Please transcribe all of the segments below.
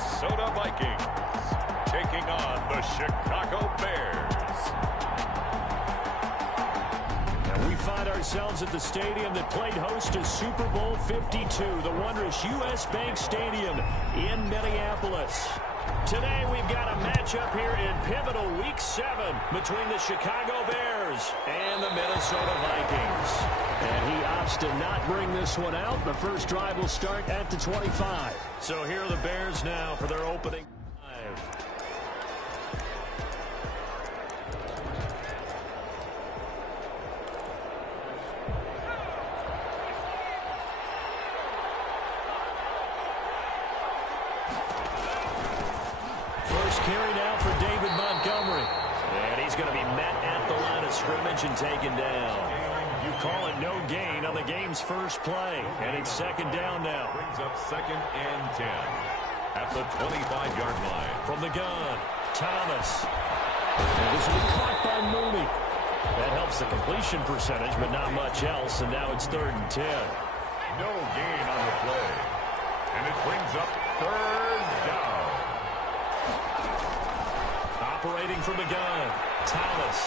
Minnesota Vikings taking on the Chicago Bears. And we find ourselves at the stadium that played host to Super Bowl 52, the wondrous U.S. Bank Stadium in Minneapolis. Today we've got a matchup here in pivotal Week 7 between the Chicago Bears and the Minnesota Vikings. And he opts to not bring this one out. The first drive will start at the 25. So here are the Bears now for their opening drive. First carry now for David Montgomery. And he's going to be met at the line of scrimmage and taken down. You call it no gain on the game's first play. And it's second down now. Brings up 2nd and 10 at the 25-yard line. From the gun, Thomas. And this will be caught by Mooney. That helps the completion percentage, but not much else. And now it's 3rd and 10. No gain on the play. And it brings up 3rd down. Operating from the gun, Thomas.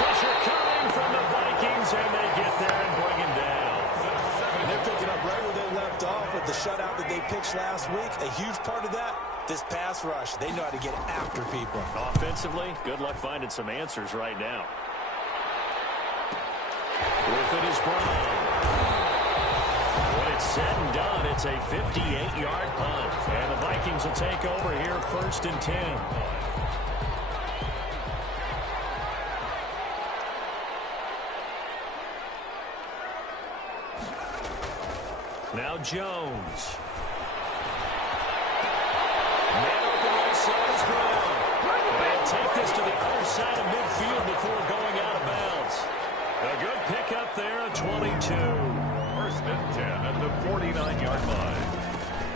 Pressure coming from the Vikings, and they get there and bring him down. And they're picking up right where they left off with the shutout that they pitched last week. A huge part of that, this pass rush. They know how to get after people. Offensively, good luck finding some answers right now. With it is Brown. When it's said and done, it's a 58-yard punt. And the Vikings will take over here 1st and 10. Now Jones. Man open right side is Brown. They'll take this to the other side of midfield before going out of bounds. A good pickup there at 22. 1st and 10 at the 49-yard line.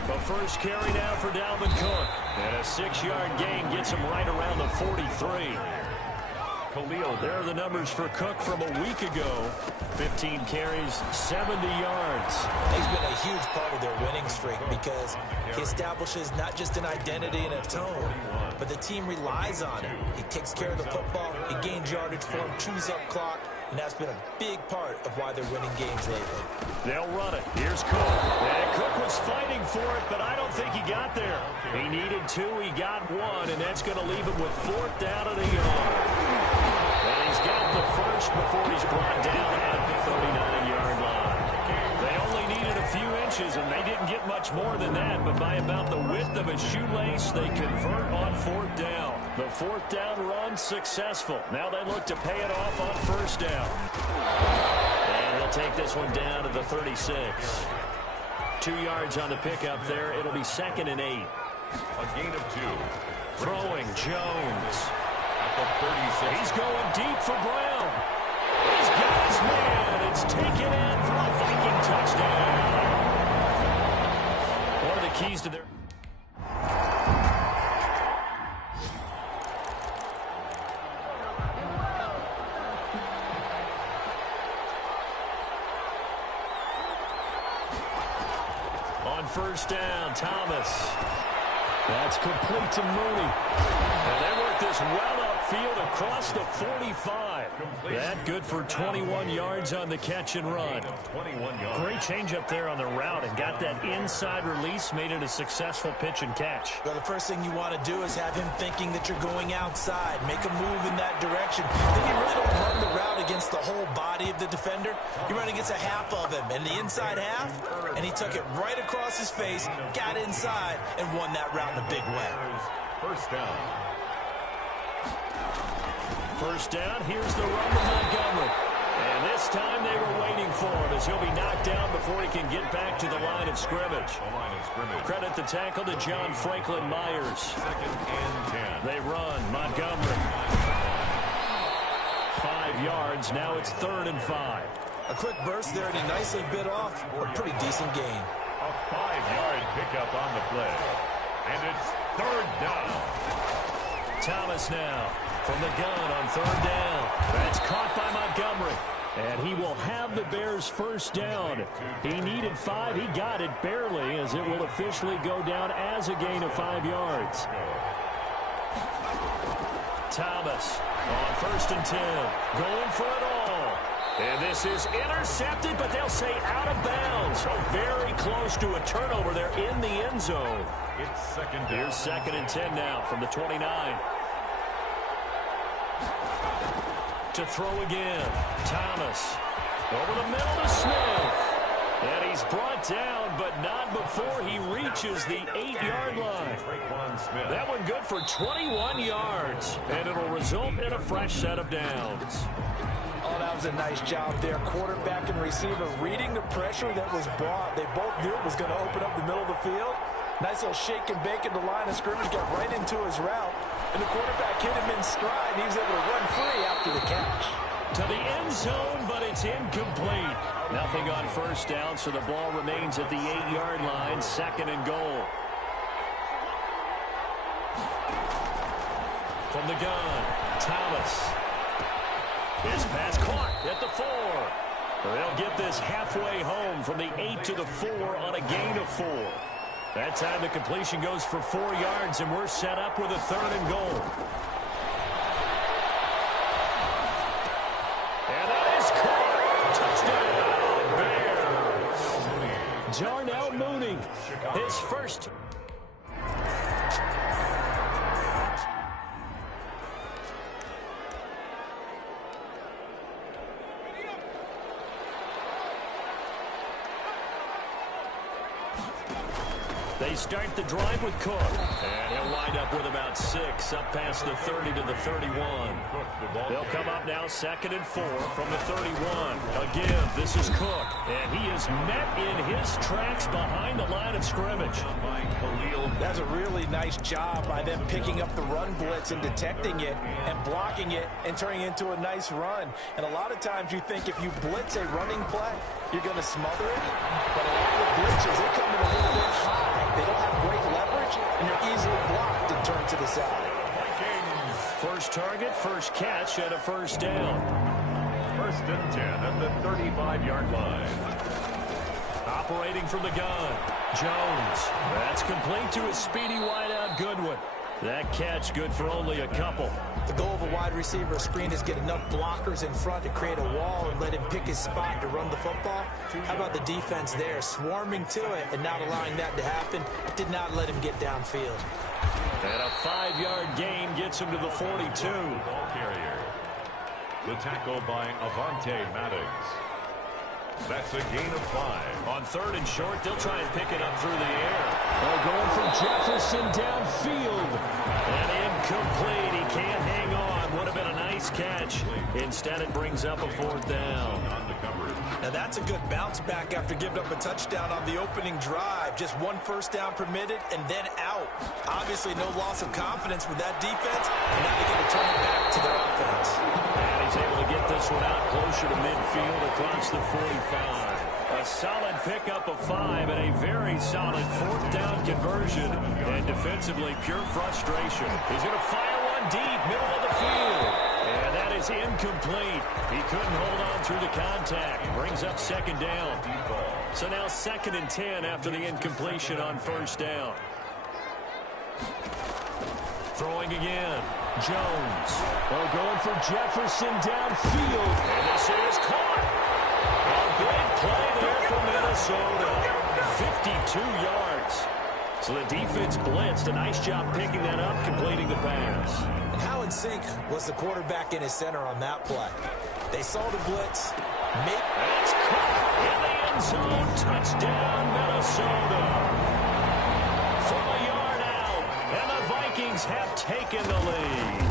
The first carry now for Dalvin Cook. And a 6-yard gain gets him right around the 43. There are the numbers for Cook from a week ago. 15 carries, 70 yards. He's been a huge part of their winning streak because he establishes not just an identity and a tone, but the team relies on him. He takes care of the football, he gains yardage for him, chews up clock, and that's been a big part of why they're winning games lately. They'll run it. Here's Cook. And Cook was fighting for it, but I don't think he got there. He needed 2, he got 1, and that's going to leave him with 4th down and a yard. And he's got the first before he's brought down at the 39-yard line. They only needed a few inches, and they didn't get much more than that, but by about the width of a shoelace, they convert on 4th down. The 4th down run successful. Now they look to pay it off on 1st down. And he'll take this one down to the 36. 2 yards on the pickup there. It'll be 2nd and 8. A gain of 2. Throwing Jones. At the 36. He's going deep for Brown. He's got his man. It's taken in for a Viking touchdown. One of the keys to their... On 1st down, Thomas. That's complete to Mooney. And they work this well upfield across the 45. That good for 21 yards on the catch and run. 21 yards. Great change up there on the route and got that inside release, made it a successful pitch and catch. Well, the first thing you want to do is have him thinking that you're going outside, make a move in that direction. Then you really don't run the route against the whole body of the defender. You run against a half of him, and the inside half, and he took it right across his face, got inside, and won that route in a big way. 1st down. 1st down, here's the run to Montgomery. And this time they were waiting for him as he'll be knocked down before he can get back to the line of scrimmage. Credit the tackle to John Franklin Myers. 2nd and 10. They run, Montgomery. 5 yards, now it's 3rd and 5. A quick burst there, and he nicely bit off a pretty decent gain. A 5-yard pickup on the play. And it's 3rd down. Thomas now from the gun on 3rd down. That's caught by Montgomery. And he will have the Bears first down. He needed 5. He got it barely, as it will officially go down as a gain of 5 yards. Thomas on 1st and 10. Going for it all. And this is intercepted, but they'll say out of bounds. So very close to a turnover there in the end zone. It's second down. Here's 2nd and 10 now from the 29. To throw again. Thomas over the middle to Smith. And he's brought down, but not before he reaches the 8-yard line. That one good for 21 yards. And it'll result in a fresh set of downs. Oh, that was a nice job there. Quarterback and receiver reading the pressure that was brought. They both knew it was going to open up the middle of the field. Nice little shake and bake at the line of scrimmage. Got right into his route. And the quarterback hit him in stride. And he was able to run free after the catch. To the end zone, but it's incomplete. Nothing on first down, so the ball remains at the 8-yard line. 2nd and goal. From the gun, Thomas. His pass caught at the 4. They'll get this halfway home from the 8 to the 4 on a gain of 4. That time the completion goes for 4 yards, and we're set up with a 3rd and goal. And that is caught. Touchdown, Bears. Darnell Mooney, his first. They start the drive with Cook. And he'll wind up with about 6 up past the 30 to the 31. They'll come up now 2nd and 4 from the 31. Again, this is Cook. And he is met in his tracks behind the line of scrimmage. That's a really nice job by them picking up the run blitz and detecting it and blocking it and turning it into a nice run. And a lot of times you think if you blitz a running play, you're going to smother it. But a lot of the blitzes, they come in a little bit high. They don't have great leverage, and they're easily blocked and turned to the side. First target, first catch, and a first down. 1st and 10 at the 35-yard line. Operating from the gun, Jones. That's complete to his speedy wideout, Goodwin. That catch good for only a couple. The goal of a wide receiver screen is get enough blockers in front to create a wall and let him pick his spot to run the football. How about the defense there, swarming to it and not allowing that to happen? Did not let him get downfield. And a 5-yard gain gets him to the 42. Ball carrier. The tackle by Avante Maddox. That's a gain of 5. On 3rd and short, they'll try and pick it up through the air. They're going from Jefferson downfield. And incomplete. He can't hang on. Would have been a nice catch. Instead, it brings up a 4th down. Now that's a good bounce back after giving up a touchdown on the opening drive. Just 1 first down permitted and then out. Obviously no loss of confidence with that defense. And now they get to turn it back to their offense. And he's able to get this one out closer to midfield across the 45. A solid pickup of 5 and a very solid 4th down conversion. And defensively, pure frustration. He's going to fire one deep, middle of the field. And that is incomplete. He couldn't hold on through the contact. Brings up 2nd down. So now 2nd and 10 after the incompletion on 1st down. Throwing again. Jones. Oh, going for Jefferson downfield. And this is caught. A big play there for Minnesota. 52 yards. So the defense blitzed. A nice job picking that up, completing the pass. And how in sync was the quarterback in his center on that play? They saw the blitz. It's caught in the end zone. Touchdown, Minnesota. From a yard out. And the Vikings have taken the lead.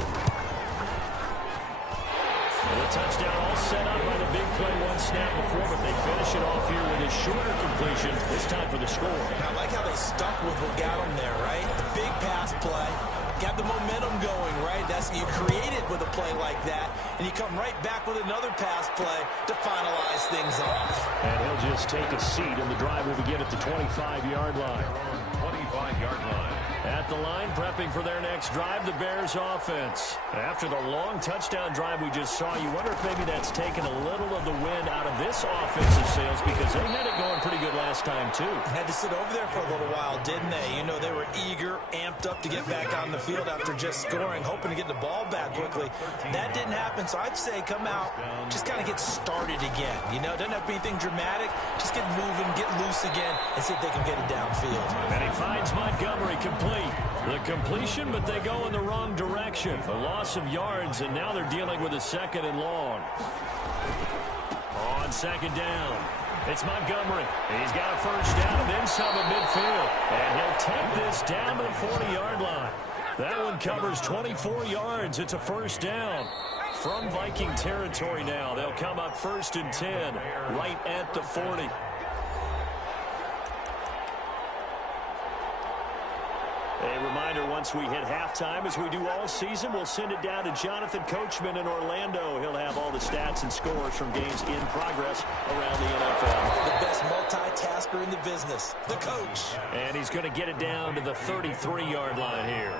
And the touchdown all set up by the big play 1 snap before, but they finish it off here with a shorter completion, this time for the score. I like how they stuck with what got them there, right? The big pass play. Got the momentum going, right? That's you create it with a play like that, and you come right back with another pass play to finalize things off. And he'll just take a seat, and the drive will begin at the 25-yard line. 25-yard line. At the line, prepping for their next drive, the Bears offense. After the long touchdown drive we just saw, you wonder if maybe that's taken a little of the wind out of this offensive sails, because they had it going pretty good last time, too. Had to sit over there for a little while, didn't they? You know, they were eager, amped up to get back on the field after just scoring, hoping to get the ball back quickly. That didn't happen, so I'd say come out, just kind of get started again. You know, doesn't have to be anything dramatic. Just get moving, get loose again, and see if they can get it downfield. And he finds Montgomery complete. The completion, but they go in the wrong direction. A loss of yards, and now they're dealing with a 2nd and long. On 2nd down, it's Montgomery. He's got a 1st down and then some at midfield. And he'll take this down to the 40-yard line. That one covers 24 yards. It's a 1st down. From Viking territory now, they'll come up 1st and 10, right at the 40. A reminder, once we hit halftime, as we do all season, we'll send it down to Jonathan Coachman in Orlando. He'll have all the stats and scores from games in progress around the NFL. The best multitasker in the business, the coach. And he's going to get it down to the 33-yard line here.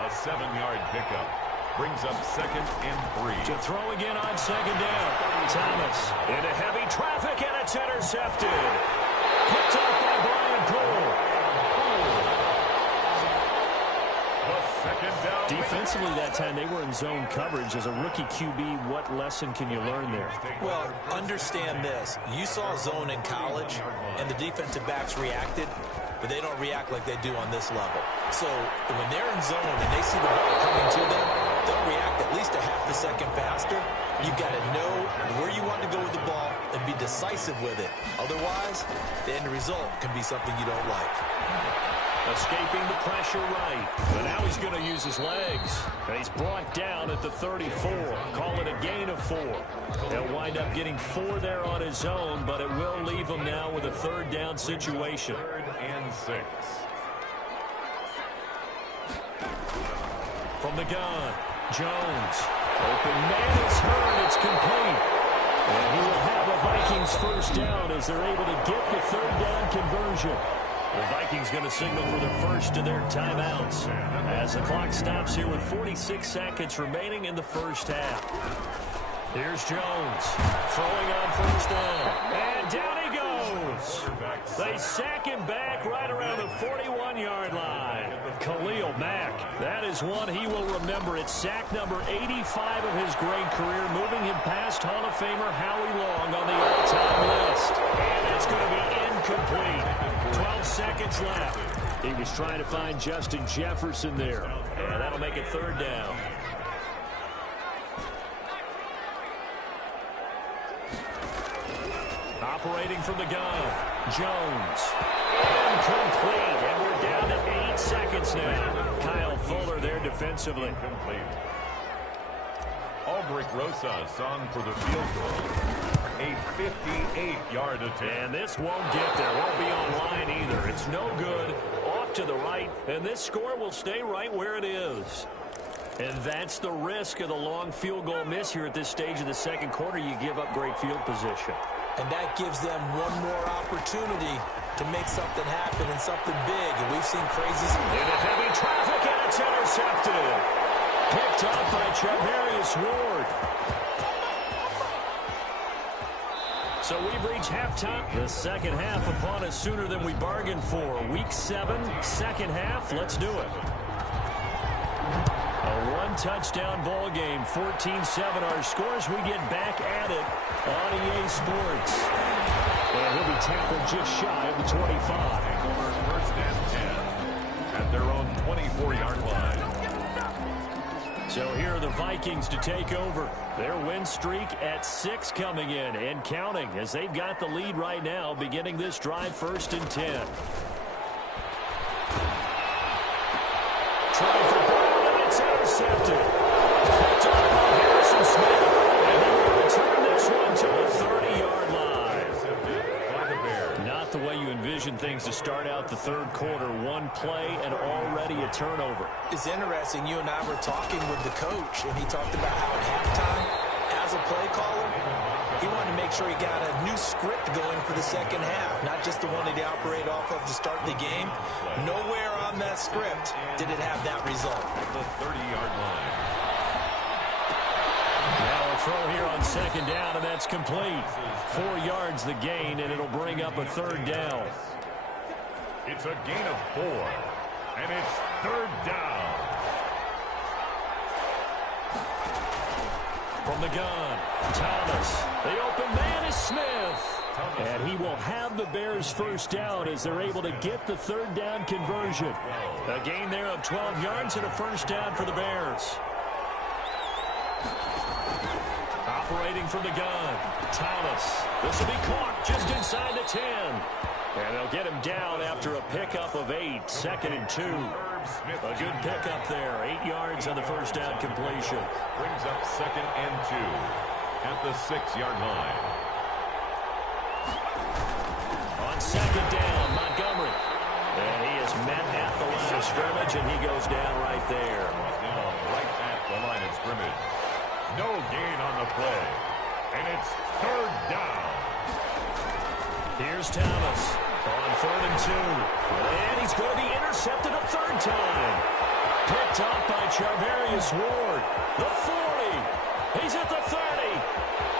A 7-yard pickup brings up 2nd and 3. To throw again on 2nd down. Thomas into heavy traffic, and it's intercepted. Picked up by Brian Poole. Defensively that time, they were in zone coverage. As a rookie QB, what lesson can you learn there? Well, understand this. You saw zone in college, and the defensive backs reacted, but they don't react like they do on this level. So when they're in zone and they see the ball coming to them, they'll react at least a half a second faster. You've got to know where you want to go with the ball and be decisive with it. Otherwise, the end result can be something you don't like. Escaping the pressure right. But now he's going to use his legs. And he's brought down at the 34. Call it a gain of 4. He'll wind up getting 4 there on his own, but it will leave him now with a 3rd down situation. 3rd and 6. From the gun, Jones. Open man is hurt. It's complete. And he will have a Vikings 1st down as they're able to get the 3rd down conversion. The Vikings going to signal for the 1st of their timeouts as the clock stops here with 46 seconds remaining in the 1st half. Here's Jones throwing on 1st down. And down he goes. They sack him back right around the 41-yard line. Khalil Mack, that is one he will remember. It's sack number 85 of his great career, moving him past Hall of Famer Howie Long on the all-time list. And it's going to be incomplete. 12 seconds left. He was trying to find Justin Jefferson there. And that'll make it 3rd down. Operating from the gun, Jones. Incomplete. And we're down to 8 seconds now. Kyle Fuller there defensively. Complete. Albrecht Rosas on for the field goal. A 58-yard attempt. And this won't get there. Won't be online either. It's no good. Off to the right. And this score will stay right where it is. And that's the risk of the long field goal miss here at this stage of the 2nd quarter. You give up great field position. And that gives them one more opportunity to make something happen and something big. And we've seen crazies. Into heavy traffic, and it's intercepted. Picked up by Charvarius Ward. So we've reached halftime. The 2nd half upon us sooner than we bargained for. Week 7, 2nd half. Let's do it. A one-touchdown ball game, 14-7 our scores. We get back at it on EA Sports. And he'll be tackled just shy of the 25. 1st and 10 at their own 24-yard line. So here are the Vikings to take over. Their win streak at 6 coming in and counting as they've got the lead right now, beginning this drive 1st and 10. Trying for Brown, and it's intercepted. Picked up by Harrison Smith, and he will return this one to the 30-yard line. Not the way you envision things to start out the 3rd quarter. One play and already a turnover. It's interesting. You and I were talking with the coach, and he talked about how at halftime, as a play caller, he wanted to make make sure he got a new script going for the second half, not just the one that he operated off of to start the game. Nowhere on that script did it have that result. The 30-yard line. Now a throw here on second down, and that's complete. 4 yards the gain, and it'll bring up a third down. It's a gain of 4, and it's third down. From the gun, Thomas. The open man is Smith. And he will have the Bears first down as they're able to get the third down conversion. A gain there of 12 yards and a first down for the Bears. Operating from the gun, Thomas. This will be caught just inside the 10. And they'll get him down after a pickup of 8, 2nd and 2. A good pickup there, 8 yards on the first down completion. Brings up 2nd and 2 at the 6-yard line. On second down, Montgomery. And he is met at the line of scrimmage, and he goes down right there. Right at the line of scrimmage. No gain on the play. And it's third down. Here's Thomas on 3rd and 2. And he's going to be intercepted a third time. Picked off by Charvarius Ward. The 40. He's at the 30.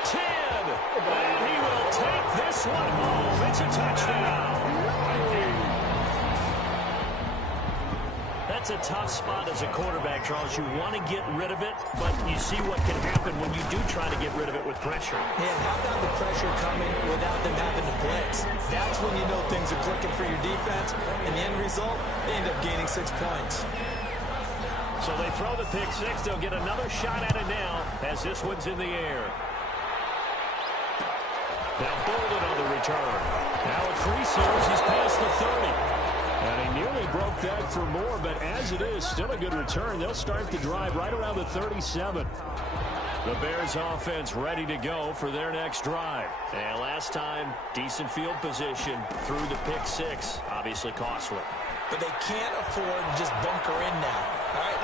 10. And he will take this one home. It's a touchdown. That's a tough spot as a quarterback, Charles. You want to get rid of it, but you see what can happen when you do try to get rid of it with pressure. Yeah, how about the pressure coming without them having to blitz? That's when you know things are clicking for your defense, and the end result, they end up gaining 6 points. So they throw the pick six. They'll get another shot at it now as this one's in the air. Now Bolden on the return. Now at 3 yards, he's past the 30. And he nearly broke that for more, but as it is, still a good return. They'll start the drive right around the 37. The Bears offense ready to go for their next drive. And last time, decent field position through the pick six. Obviously costly. But they can't afford to just bunker in now. All right,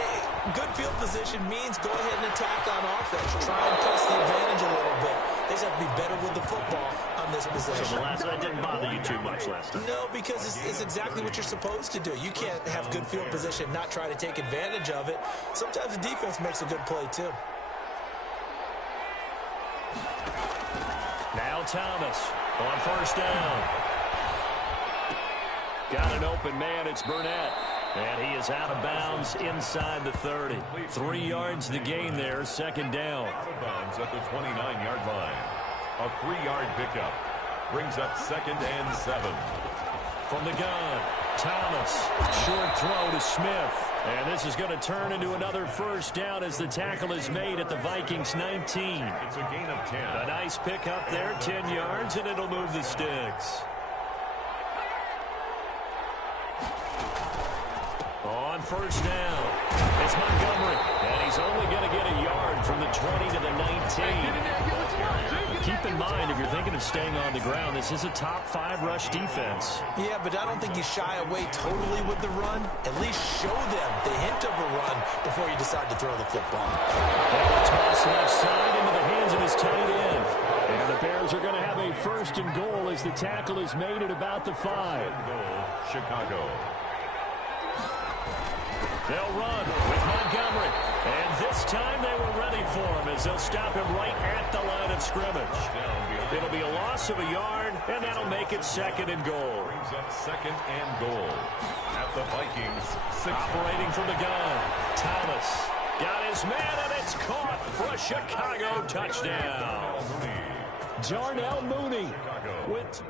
good field position means go ahead and attack on offense. Try and press the advantage a little bit. They just have to be better with the football on this possession. So the last night didn't bother you too much last time? No, because it's exactly what you're supposed to do. You can't have good field position, not try to take advantage of it. Sometimes the defense makes a good play, too. Now Thomas on first down. Got an open man. It's Burnett. And he is out of bounds inside the 30. 3 yards the gain there, second down. Out of bounds at the 29-yard line. A 3-yard pickup. Brings up 2nd and 7. From the gun, Thomas. Short throw to Smith. And this is going to turn into another first down as the tackle is made at the Vikings 19. It's a gain of 10. A nice pickup there, 10 yards, and it'll move the sticks. On first down, it's Montgomery, and he's only going to get a yard from the 20 to the 19. Keep in mind, if you're thinking of staying on the ground, this is a top 5 rush defense. Yeah, but I don't think you shy away totally with the run. At least show them the hint of a run before you decide to throw the football. Toss left side into the hands of his tight end. And the Bears are going to have a first and goal as the tackle is made at about the 5. Chicago. They'll run with Montgomery. And this time they were ready for him as they'll stop him right at the line of scrimmage. It'll be a loss of a yard, and that'll make it 2nd and goal. Brings up 2nd and goal at the Vikings 6. Operating from the gun, Thomas got his man, and it's caught for a Chicago touchdown. Darnell Mooney with...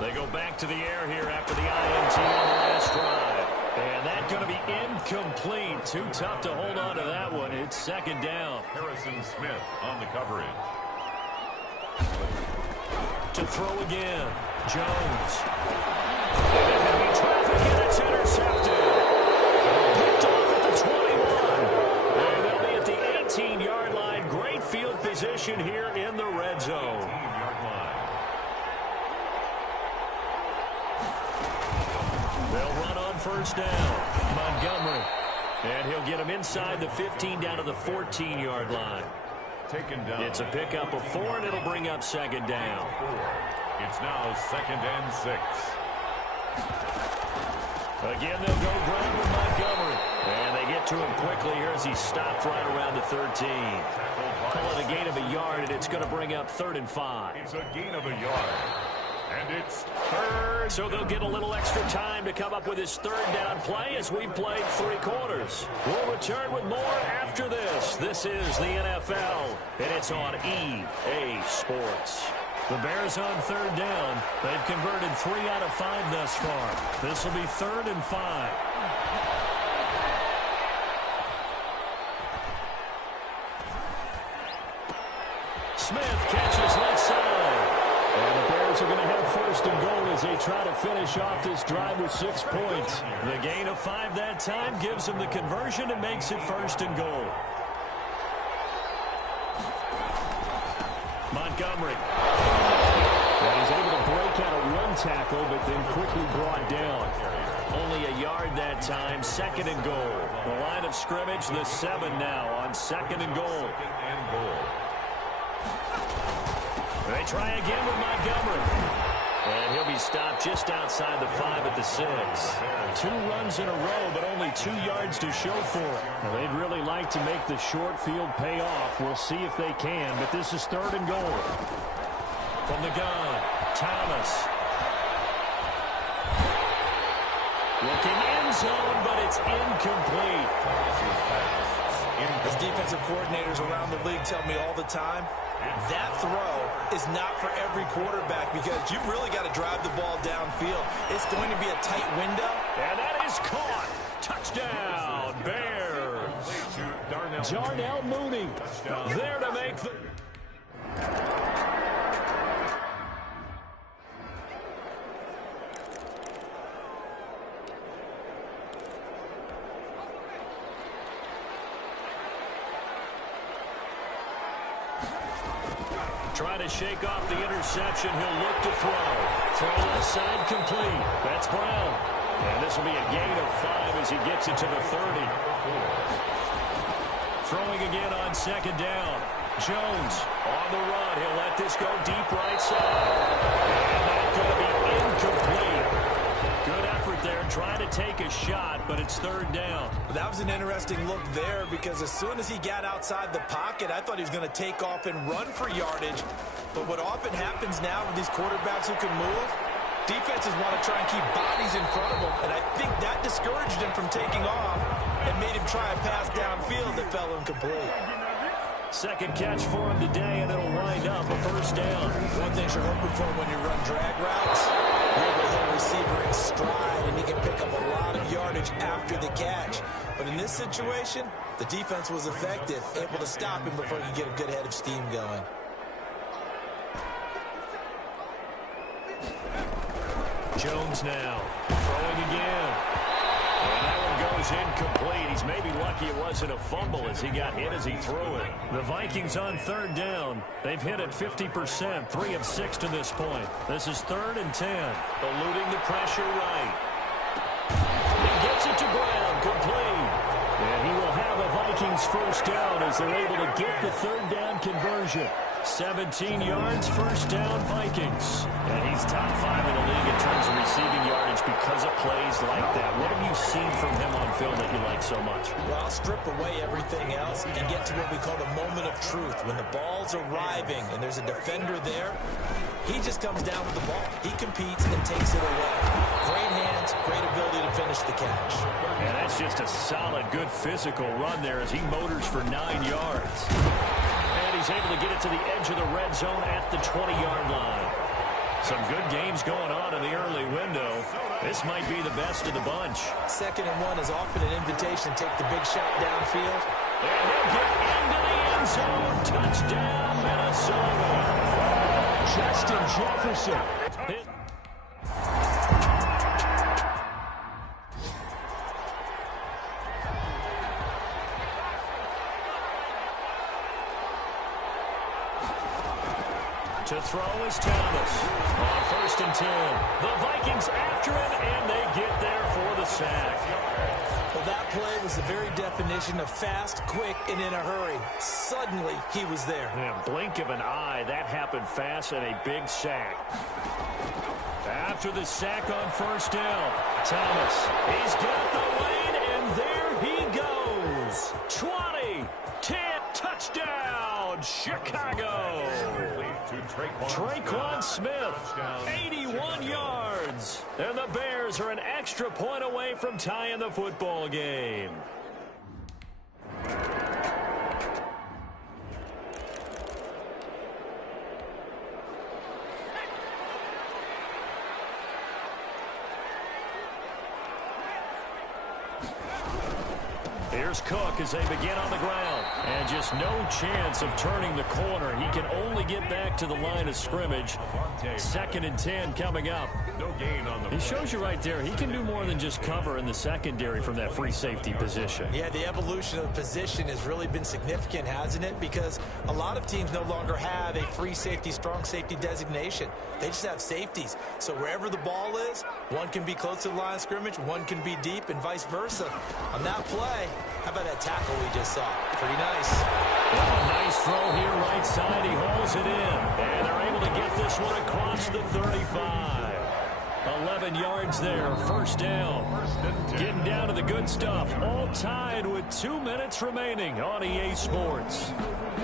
They go back to the air here after the INT on the last drive. And that's going to be incomplete. Too tough to hold on to that one. It's 2nd down. Harrison Smith on the coverage. To throw again. Jones. And heavy traffic, and it's intercepted. Picked off at the 21. And they'll be at the 18-yard line. Great field position here in the red zone. first down. Montgomery. And he'll get him inside the 15 down to the 14-yard line. Taken down. It's a pickup of 4, and it'll bring up second down. It's now 2nd and 6. Again, they'll go ground with Montgomery. And they get to him quickly here as he stopped right around the 13. Call it a gain of a yard, and it's going to bring up 3rd and 5. It's a gain of a yard. And it's 3rd. So they'll get a little extra time to come up with his 3rd down play as we've played 3 quarters. We'll return with more after this. This is the NFL, and it's on EA Sports. The Bears on 3rd down. They've converted 3 out of 5 thus far. This will be 3rd and 5. Smith catches left side. And the Bears are going to have 1st and goal as they try to finish off this drive with 6 points. The gain of 5 that time gives them the conversion and makes it 1st and goal. Montgomery. And he's able to break out of 1 tackle, but then quickly brought down. Only a yard that time, 2nd and goal. The line of scrimmage, the 7 now on 2nd and goal. They try again with Montgomery. And he'll be stopped just outside the 5 at the 6. 2 runs in a row, but only 2 yards to show for it. Now, they'd really like to make the short field pay off. We'll see if they can, but this is 3rd and goal. From the gun, Thomas. Looking end zone, but it's incomplete. As defensive coordinators around the league tell me all the time, that throw is not for every quarterback because you've really got to drive the ball downfield. It's going to be a tight window. And that is caught. Touchdown, Bears. Darnell Mooney there to make the... Trying to shake off the interception. He'll look to throw. Throw left side complete. That's Brown. And this will be a gain of 5 as he gets it to the 30. Throwing again on 2nd down. Jones on the run. He'll let this go deep right side. And that's going to be incomplete. Good effort there, trying to take a shot, but it's 3rd down. That was an interesting look there because as soon as he got outside the pocket, I thought he was going to take off and run for yardage. But what often happens now with these quarterbacks who can move, defenses want to try and keep bodies in front of them, and I think that discouraged him from taking off and made him try a pass downfield that fell incomplete. 2nd catch for him today, and it'll wind up a 1st down. One thing you're hoping for when you run drag routes, you're able to hit a receiver in stride, and he can pick up a lot of yardage after the catch. But in this situation, the defense was effective, able to stop him before he could get a good head of steam going. Jones now throwing again. And that one goes incomplete. He's maybe lucky it wasn't a fumble as he got hit as he threw it. The Vikings on 3rd down. They've hit it 50%, 3 of 6 to this point. This is 3rd and 10. Eluding the pressure right. He gets it to Brown, complete. And he will have a Vikings 1st down as they're able to get the 3rd down conversion. 17 yards, 1st down, Vikings. And he's top 5 in the league in terms of receiving yardage because of plays like that. What have you seen from him on film that you like so much? Well, I'll strip away everything else and get to what we call the moment of truth. When the ball's arriving and there's a defender there, he just comes down with the ball. He competes and takes it away. Great hands, great ability to finish the catch. And that's just a solid, good physical run there as he motors for 9 yards. And he's able to get it to the edge of the red zone at the 20-yard line. Some good games going on in the early window. This might be the best of the bunch. 2nd and 1 is often an invitation to take the big shot downfield. And he'll get into the end zone. Touchdown, Minnesota. Justin Jefferson. To throw is Thomas. On 1st and 10. The Vikings after him, and they get there for the sack. was the very definition of fast, quick, and in a hurry. Suddenly, he was there. Yeah, blink of an eye, that happened fast, and a big sack. After the sack on first down, Thomas, he's got the lane, and there he goes. 20, 10, touchdown, Chicago. Tre'Quan Smith, 81 yards. And the Bears are an extra point away from tying the football game. Here's Cook as they begin on the ground. And just no chance of turning the corner. He can only get back to the line of scrimmage. 2nd and 10 coming up. No gain on the play. He shows you right there, he can do more than just cover in the secondary from that free safety position. Yeah, the evolution of the position has really been significant, hasn't it? Because a lot of teams no longer have a free safety, strong safety designation. They just have safeties. So wherever the ball is, one can be close to the line of scrimmage, one can be deep, and vice versa. On that play, how about that tackle we just saw? Pretty nice. Well, a nice throw here right side. He hauls it in. And they're able to get this one across the 35. 11 yards there, first down. Getting down to the good stuff. All tied with 2 minutes remaining on EA Sports.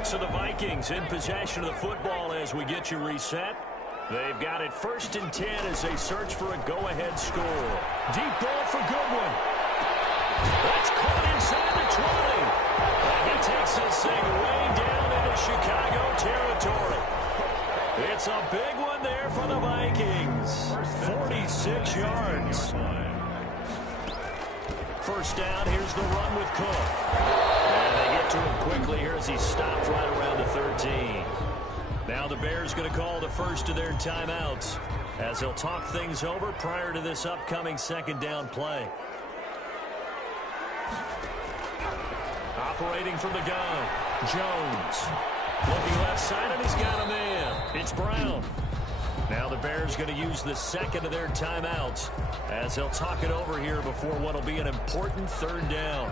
So the Vikings in possession of the football as we get you reset. They've got it 1st and 10 as they search for a go-ahead score. Deep ball for Goodwin. That's caught inside the 20. And he takes this thing way down into Chicago territory. It's a big one there for the Vikings. 46 yards. First down, here's the run with Cook. And they get to him quickly here as he stopped right around the 13. Now the Bears going to call the first of their timeouts as they'll talk things over prior to this upcoming 2nd down play. Operating from the gun, Jones. Looking left side, and he's got a man. It's Brown. Now the Bears going to use the 2nd of their timeouts as they'll talk it over here before what will be an important 3rd down.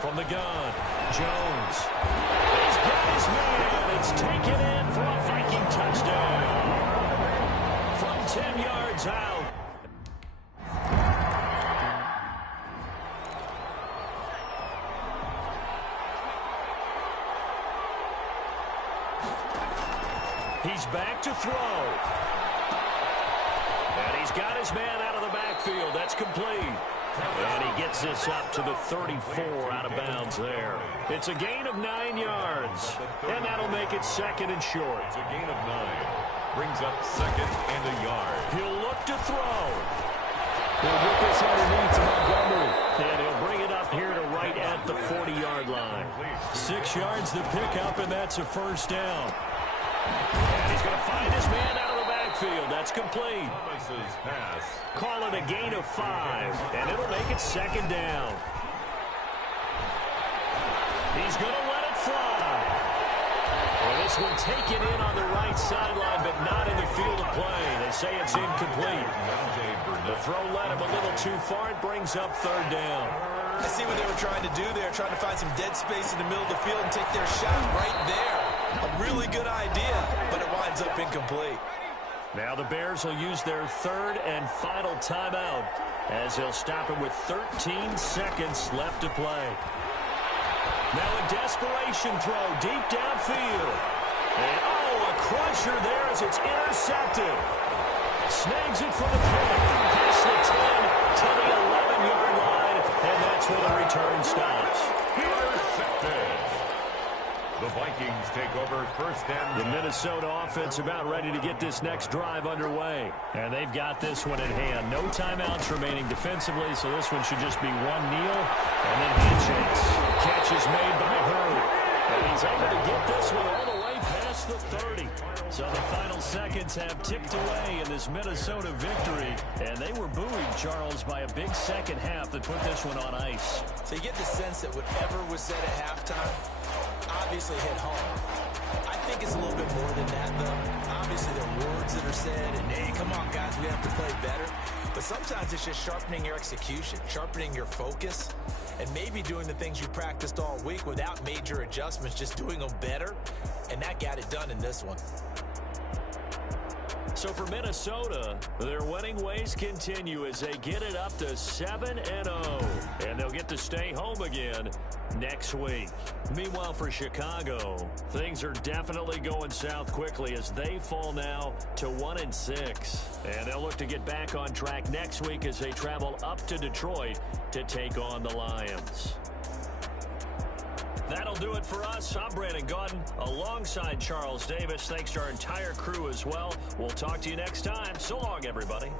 From the gun, Jones. He's got his man. It's taken in for a Viking touchdown. From 10 yards out. He's back to throw. And he's got his man out of the backfield. That's complete. And he gets this up to the 34 out of bounds there. It's a gain of 9 yards. And that'll make it 2nd and short. It's a gain of 9. Brings up 2nd and a yard. He'll look to throw. He'll get this underneath to Montgomery. And he'll bring it up here to right at the 40-yard line. 6 yards to pick up, and that's a first down. And he's going to find his man out of the backfield. That's complete. Thomas's pass. Call it a gain of 5, and it'll make it 2nd down. He's going to let it fly. Well, this one taken in on the right sideline, but not in the field of play. They say it's incomplete. The throw led him a little too far. It brings up 3rd down. I see what they were trying to do there, trying to find some dead space in the middle of the field and take their shot right there. A really good idea, but it winds up incomplete. Now the Bears will use their 3rd and final timeout as they'll stop it with 13 seconds left to play. Now a desperation throw deep downfield. And oh, a crusher there as it's intercepted. Snags it for the pick. Past the 10 to the 11-yard line, and that's where the return stops. Intercepted. The Vikings take over 1st and 10. The Minnesota offense about ready to get this next drive underway. And they've got this one in hand. No timeouts remaining defensively, so this one should just be one kneel and then handshakes. Catch is made by Hurd. And he's able to get this one all the way past the 30. So the final seconds have tipped away in this Minnesota victory. And they were buoyed, Charles, by a big second half that put this one on ice. So you get the sense that whatever was said at halftime obviously hit home. I think it's a little bit more than that, though. Obviously, there were words that are said, and hey, come on, guys, we have to play better. But sometimes it's just sharpening your execution, sharpening your focus, and maybe doing the things you practiced all week without major adjustments, just doing them better. And that got it done in this one. So for Minnesota, their winning ways continue as they get it up to 7-0. And they'll get to stay home again next week. Meanwhile, for Chicago, things are definitely going south quickly as they fall now to 1-6. And they'll look to get back on track next week as they travel up to Detroit to take on the Lions. That'll do it for us. I'm Brandon Gaudin alongside Charles Davis. Thanks to our entire crew as well. We'll talk to you next time. So long, everybody.